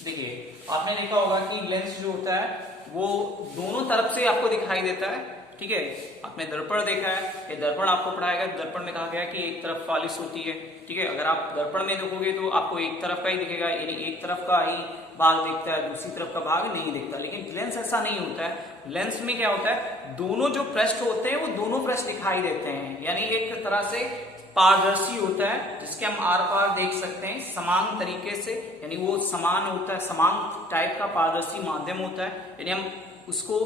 देखिए आपने देखा होगा कि लेंस जो होता है वो दोनों तरफ से आपको दिखाई देता है, ठीक है। आपने दर्पण देखा है, ये दर्पण आपको पढ़ाया गया, दर्पण में कहा गया कि एक तरफ फालिस होती है, ठीक है। अगर आप दर्पण में देखोगे तो आपको एक तरफ का ही दिखेगा, यानी एक तरफ का ही भाग दिखता है, दूसरी तरफ का भाग नहीं दिखता। लेकिन लेंस ऐसा नहीं होता है। लेंस में क्या होता है, दोनों जो पृष्ठ होते हैं वो दोनों पृष्ठ दिखाई देते हैं, यानी एक तरह से पारदर्शी होता है जिसके हम आर पार देख सकते हैं समान तरीके से, यानी वो समान होता है, समान टाइप का पारदर्शी माध्यम होता है, यानी हम उसको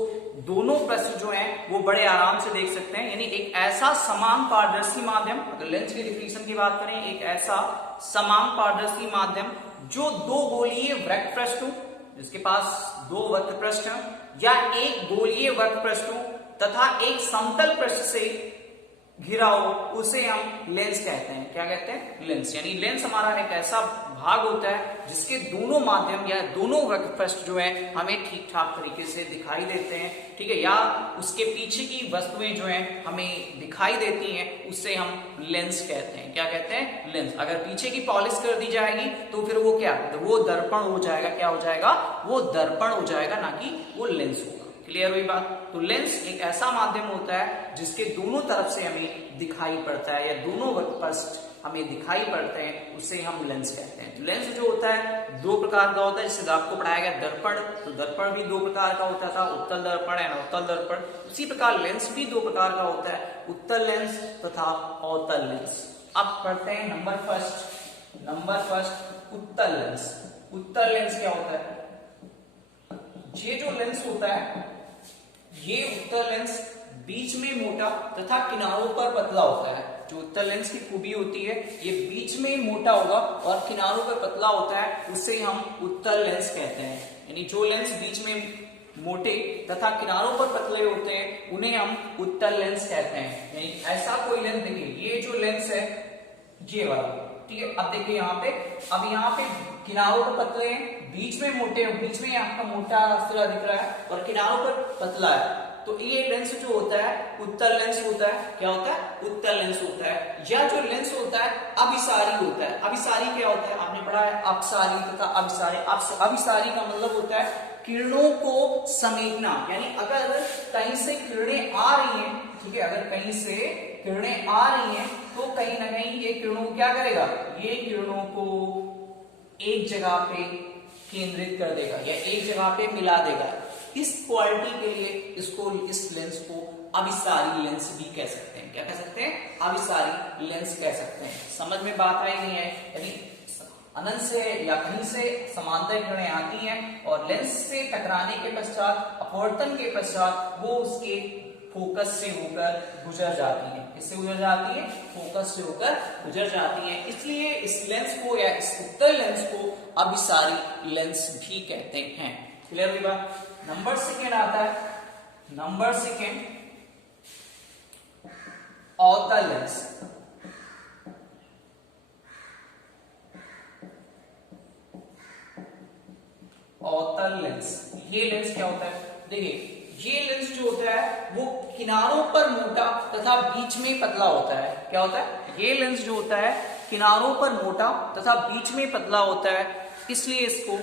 दोनों पृष्ठ जो हैं वो बड़े आराम से देख सकते हैं। यानी एक ऐसा समान पारदर्शी माध्यम, अगर लेंस की डिफिनेशन की बात करें, एक ऐसा समान पारदर्शी माध्यम जो दो गोलीय वृत्त पृष्ठ हो, जिसके पास दो वक्र पृष्ठ हैं, या एक गोलीय वक्र पृष्ठ हो तथा एक समतल पृष्ठ से घिरा हो, उसे हम लेंस कहते हैं। क्या कहते हैं? लेंस। यानी लेंस हमारा एक ऐसा भाग होता है जिसके दोनों माध्यम या दोनों वक्र पृष्ठ जो है हमें ठीक ठाक तरीके से दिखाई देते हैं, ठीक है, या उसके पीछे की वस्तुएं जो हैं हमें दिखाई देती हैं, उससे हम लेंस कहते हैं। क्या कहते हैं? लेंस। अगर पीछे की पॉलिश कर दी जाएगी तो फिर वो क्या, वो दर्पण हो जाएगा। क्या हो जाएगा? वो दर्पण हो जाएगा, ना कि वो लेंस होगा। क्लियर हुई बात? तो लेंस एक ऐसा माध्यम होता है जिसके दोनों तरफ से हमें दिखाई पड़ता है, या दोनों वक्र पृष्ठ हमें दिखाई पड़ते हैं, उसे हम लेंस कहते हैं। तो लेंस जो होता है दो प्रकार का होता है, जिससे आपको पढ़ाया गया दर्पण, तो दर्पण भी दो प्रकार का होता था, उत्तल दर्पण एंड अवतल दर्पण। उसी प्रकार लेंस भी दो प्रकार का होता है, उत्तल लेंस तथा अवतल लेंस। अब पढ़ते हैं नंबर फर्स्ट उत्तल लेंस। उत्तल लेंस क्या होता है? ये जो लेंस होता है, ये उत्तल लेंस बीच में मोटा तथा किनारों पर पतला होता है। जो उत्तल लेंस की खूबी होती है, ये बीच में मोटा होगा और किनारों पर पतला होता है, उसे हम उत्तल लेंस कहते हैं। यानी जो लेंस बीच में मोटे तथा किनारों पर पतले होते हैं, उन्हें हम उत्तल लेंस कहते हैं। यानी ऐसा कोई लेंस, देखिए ये जो लेंस है ये वाला, ठीक है। अब देखिए यहाँ पे, अब यहाँ पे किनारों पर पतले हैं, बीच में मोटे हैं, बीच में आपका मोटा रास्ता दिख रहा है और किनारों पर पतला है, तो ये लेंस जो होता है उत्तल लेंस होता है। क्या होता है? उत्तल लेंस होता है। या जो लेंस होता है अभिसारी होता है। अभिसारी क्या होता है? आपने पढ़ा है अपसारी तथा अभिसारी। अभिसारी का मतलब होता है किरणों को समेटना, यानी अगर कहीं से किरणें आ रही हैं, ठीक है, अगर कहीं से किरणें आ रही हैं तो कहीं ना कहीं ये किरणों को क्या करेगा? ये किरणों को एक जगह पे केंद्रित कर देगा या एक जगह पे मिला देगा। इस क्वालिटी के लिए इस लेंस को अभिसारी लेंस भी कह सकते हैं। क्या कह सकते हैं? अभिसारी लेंस कह सकते हैं। समझ में बात आई नहीं है? यानी अनंत से या कहीं से समांतर किरणें आती हैं और लेंस से टकराने के पश्चात, अपवर्तन के पश्चात वो उसके फोकस से होकर गुजर जाती है। इससे गुजर जाती है, फोकस से होकर गुजर जाती है। इसलिए इस लेंस को या इस उत्तल लेंस को अभिसारी लेंस भी कहते हैं। क्लियर हुई बात? नंबर सेकेंड आता है, नंबर सेकेंड अवतल लेंस। अवतल लेंस, ये लेंस क्या होता है? देखिए ये लेंस जो होता है वो किनारों पर मोटा तथा बीच में पतला होता है। क्या होता है? ये लेंस जो होता है किनारों पर मोटा तथा बीच में पतला होता है, इसलिए इसको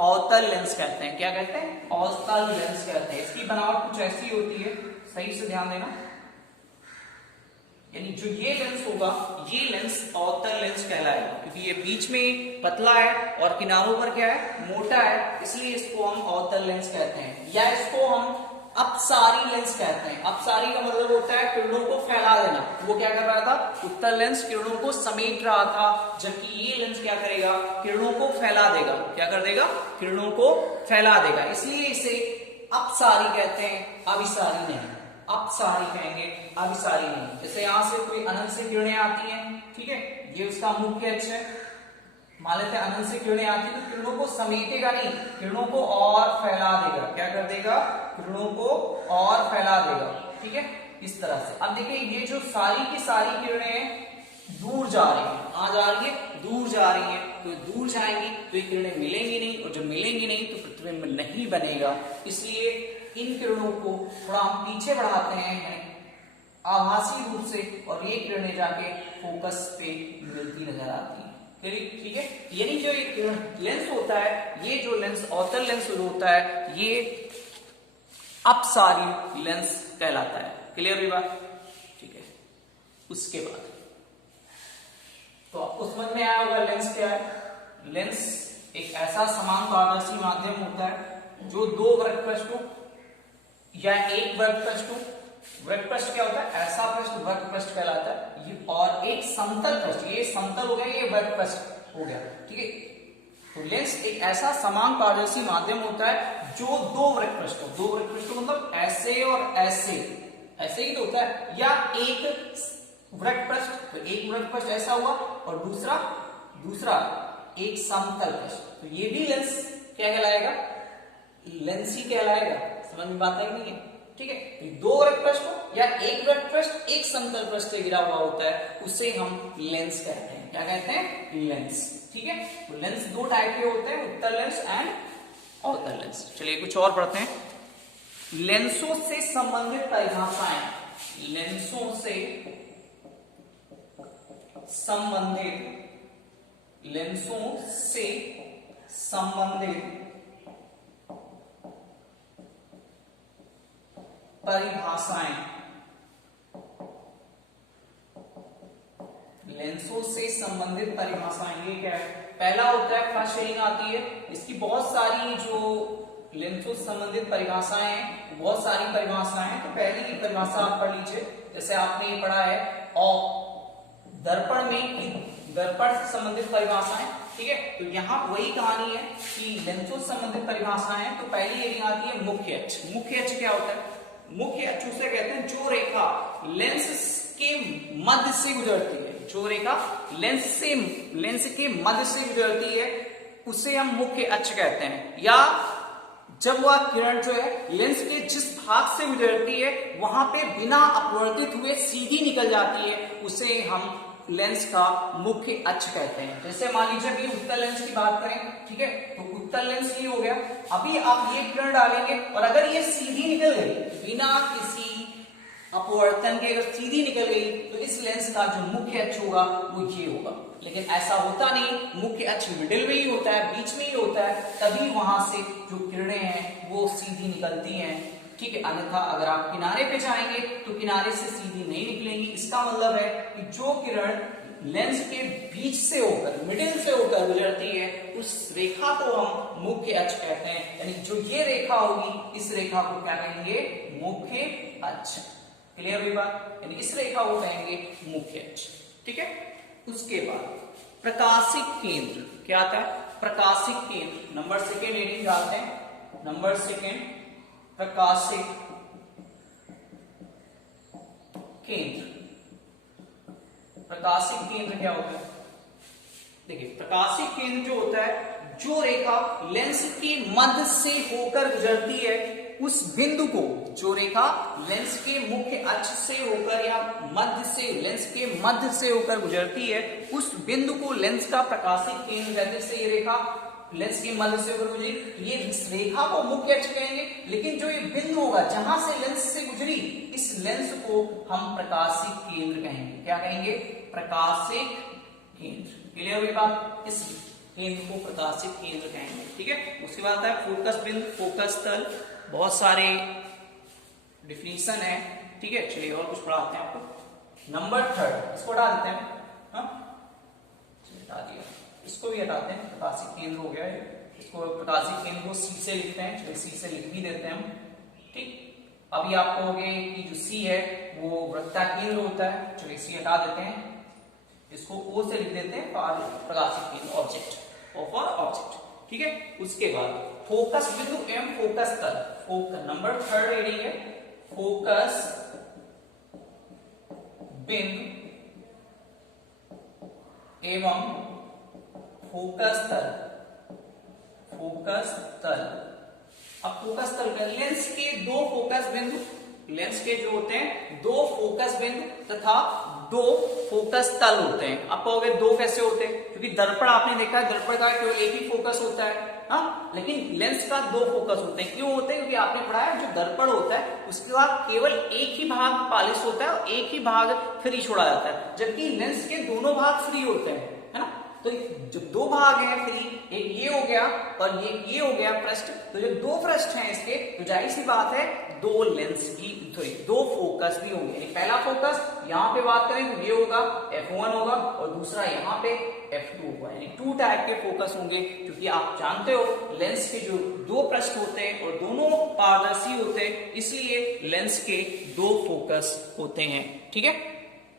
अवतल लेंस कहते हैं। क्या कहते हैं? अवतल लेंस कहते हैं। इसकी बनावट कुछ ऐसी होती है, सही से ध्यान देना। यानी जो ये लेंस होगा, ये लेंस अवतल लेंस कहलाएगा, क्योंकि ये बीच में पतला है और किनारों पर क्या है? मोटा है, इसलिए इसको हम अवतल लेंस कहते हैं। या इसको हम अपसारी लेंस कहते हैं। अपसारी का मतलब होता है किरणों को फैला देना। वो क्या कर रहा था? उत्तल लेंस किरणों को समेट रहा था, जबकि ये लेंस क्या करेगा? किरणों को फैला देगा। क्या कर देगा? किरणों को फैला देगा। इसलिए इसे अपसारी कहते हैं, अभिसारी नहीं। अपसारी कहेंगे, अभिसारी नहीं। जैसे यहां से कोई अनंत से किरणें आती हैं, ठीक है, ये उसका मुख्य अक्ष है। मान लेते हैं अनंत से किरणें आती है तो किरणों को समेटेगा नहीं, किरणों को और फैला देगा। क्या कर देगा? किरणों को और फैला देगा, ठीक है, इस तरह से। अब देखिए ये जो सारी की सारी किरणें दूर जा रही है, कहां जा रही है? दूर जा रही है। तो दूर जाएंगी तो ये किरणें मिलेंगी नहीं, और जब मिलेंगी नहीं तो प्रतिबिंब नहीं बनेगा। इसलिए इन किरणों को थोड़ा हम पीछे बढ़ाते हैं आभासी रूप से, और ये किरणें जाके फोकस पे मिलती नजर आती है। ठीक है, यानी जो एक लेंस होता है, ये जो लेंस अवतल लेंस जो होता है ये अपसारी लेंस कहलाता है। क्लियर हुई बात? ठीक है, उसके बाद तो आपको समझ में आया होगा लेंस क्या है। लेंस एक ऐसा समान पारदर्शी माध्यम होता है जो दो वृत्त पृष्ठों या एक वृत्त पृष्ठ, वृत्त पृष्ठ क्या होता है, ऐसा पृष्ठ वृत्त पृष्ठ कहलाता है, ये और एक समतल पृष्ठ, ये समतल हो गया, ये वृत्त पृष्ठ हो गया। ठीक है, तो लेंस एक ऐसा समान पारदर्शी माध्यम होता है जो दो वृत्त पृष्ठों, दो वृत्त पृष्ठों मतलब ऐसे और ऐसे, ऐसे ही तो होता है, या एक वृत्त पृष्ठ, तो एक वृत्त पृष्ठ ऐसा हुआ और दूसरा एक समतल पृष्ठ, तो ये भी लेंस क्या कहलाएगा, लेंस ही कहलाएगा। समझ में बात आई नहीं है? ठीक है, तो दो वृत्त पृष्ठ या एक वृत्त पृष्ठ एक समतल पृष्ठ से घिरा हुआ होता है, उसे हम लेंस कहते हैं। क्या कहते हैं? लेंस। ठीक है, तो लेंस दो टाइप के होते हैं, उत्तल लेंस एंड अवतल लेंस। चलिए कुछ और पढ़ते हैं। लेंसों से संबंधित परिभाषाएं, लेंसों से संबंधित, लेंसों से संबंधित परिभाषाएं, लेंसों से संबंधित परिभाषाएं, ये क्या है? पहला होता है, फर्स्ट हेडिंग आती है, इसकी बहुत सारी जो लेंसों से संबंधित परिभाषाएं हैं, बहुत सारी परिभाषाएं हैं। तो पहली की परिभाषा आप पढ़ लीजिए, जैसे आपने ये पढ़ा है और दर्पण में दर्पण से संबंधित परिभाषाएं। ठीक है, तो यहाँ वही कहानी है कि लेंसों से संबंधित परिभाषाएं हैं। तो पहली हेडिंग आती है मुख्य अक्ष। मुख्य अक्ष क्या होता है? मुख्य अक्ष उसे कहते हैं जो रेखा लेंस के मध्य से गुजरती है, जो रेखा लेंस के मध्य से गुजरती है उसे हम मुख्य अक्ष कहते हैं। या जब वह किरण जो है लेंस के जिस भाग से गुजरती है वहां पे बिना अपवर्तित हुए सीधी निकल जाती है, उसे हम लेंस का मुख्य अक्ष कहते हैं। जैसे मान लीजिए अभी उत्तल लेंस की बात करें, ठीक है, तो उत्तल लेंस ये हो गया। अभी आप ये किरण डालेंगे और अगर ये सीधी निकल गई बिना किसी अपवर्तन के, अगर सीधी निकल गई तो इस लेंस का जो मुख्य अक्ष होगा वो ये होगा। लेकिन ऐसा होता नहीं, मुख्य अक्ष मिडिल में ही होता है, बीच में ही होता है, तभी वहां से जो किरणें हैं वो सीधी निकलती हैं। ठीक है, अन्यथा अगर आप किनारे पे जाएंगे तो किनारे से सीधी नहीं निकलेंगी। इसका मतलब है कि जो किरण लेंस के बीच से होकर, मिडिल से होकर गुजरती है, उस रेखा को हम मुख्य अक्ष कहते हैं। यानी जो ये रेखा होगी, इस रेखा को क्या कहेंगे? मुख्य अक्ष। क्लियर हुई बात? यानी इस रेखा को कहेंगे मुख्य अक्ष। ठीक है, उसके बाद प्रकाशिक केंद्र क्या आता है? प्रकाशिक केंद्र नंबर सेकेंड हेडिंग डालते हैं, नंबर सेकेंड प्रकाशिक केंद्र। प्रकाशिक केंद्र क्या होता है? देखिए, प्रकाशिक केंद्र जो होता है, जो रेखा लेंस के मध्य से होकर गुजरती है, उस बिंदु को, जो रेखा लेंस के मुख्य अक्ष से होकर या मध्य से, लेंस के मध्य से होकर गुजरती है, उस बिंदु को लेंस का प्रकाशिक केंद्र कहते हैं। जैसे ये रेखा लेंस के मध्य से होकर गुजरी, ये इस रेखा को मुख्य अक्ष कहेंगे। लेकिन जो ये बिंदु होगा जहां से लेंस से गुजरी, इस लेंस को हम प्रकाशिक केंद्र कहेंगे। क्या कहेंगे? प्रकाशिक केंद्र। क्लियर हुई बात? इस केंद्र को प्रकाशिक केंद्र कहेंगे। ठीक है, उसके बाद है फोकस बिंदु, फोकस तल। बहुत सारे डिफिनीशन है। ठीक है, चलिए और कुछ पढ़ाते हैं आपको। नंबर थर्ड, इसको हटा देते हैं। हटा दिया, इसको भी हटाते हैं। प्रकाशिक केंद्र हो गया है, इसको प्रकाशिक केंद्र को सी से लिखते हैं। चलिए सी से लिख भी देते हैं हम। ठीक, अभी आप कहोगे कि जो सी है वो वृत्ता केंद्र होता है। चलिए सी हटा देते हैं, इसको ओ से लिख देते हैं। प्रकाशिक केंद्र, ऑब्जेक्ट, फॉर ऑब्जेक्ट। ठीक है, उसके बाद फोकस बिंदु एवं फोकस तल। फोकस नंबर थर्ड हेडिंग है, फोकस बिंदु एवं फोकस तल। फोकस तल, अब फोकस तल का लेंस के दो फोकस बिंदु, लेंस के जो होते हैं दो फोकस बिंदु तथा दो फोकस तल होते हैं। आप कहोगे दो कैसे होते हैं? क्योंकि दर्पण आपने देखा है, दर्पण का केवल एक ही फोकस होता है, हाँ, लेकिन लेंस का दो फोकस होते हैं। क्यों होते हैं? क्योंकि आपने पढ़ा है जो दर्पण होता है उसके बाद केवल एक ही भाग पॉलिश होता है और एक ही भाग फ्री छोड़ा जाता है, जबकि लेंस के दोनों भाग फ्री होते हैं, है ना। तो जो दो भाग हैं फ्री, एक ये हो गया और ये हो गया पृष्ठ। तो जो दो पृष्ठ हैं इसके, तो जाहिर सी बात है दो लेंस भी, सॉरी दो फोकस भी होंगे। यानी पहला फोकस यहां पे बात करें तो ये होगा f1 होगा और दूसरा यहाँ पे f2 होगा। यानी टू टाइप के फोकस होंगे, क्योंकि आप जानते हो लेंस के जो दो पृष्ठ होते हैं और दोनों पारदर्शी होते हैं, इसलिए लेंस के दो फोकस होते हैं। ठीक है।